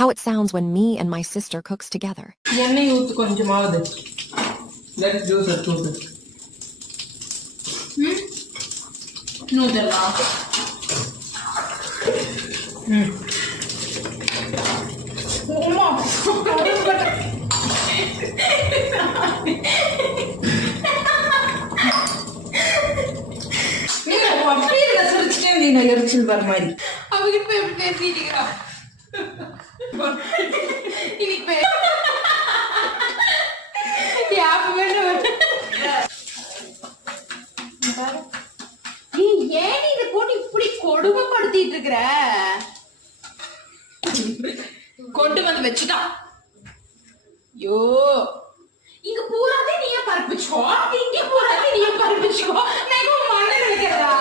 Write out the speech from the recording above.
how it sounds when me and my sister cooks together. எண்ணெய் ஊத்து கொஞ்சமாவது. Let's juice it. நூதலா. ஓமா. நீங்க எரிச்சல் வர மாதிரி அவகிட்ட போய் எப்படி பேசிட்டீங்களா ஏன் இதை போட்டு இப்படி கொடுமைப்படுத்திட்டு இருக்கிற கொண்டு வந்து வச்சுட்டான் யோ இங்க பூராதே நீயே பரப்பிச்சோ இங்க பூராதே நீயே பரப்பிச்சோ நான் மண்ணை நினைக்கிறதா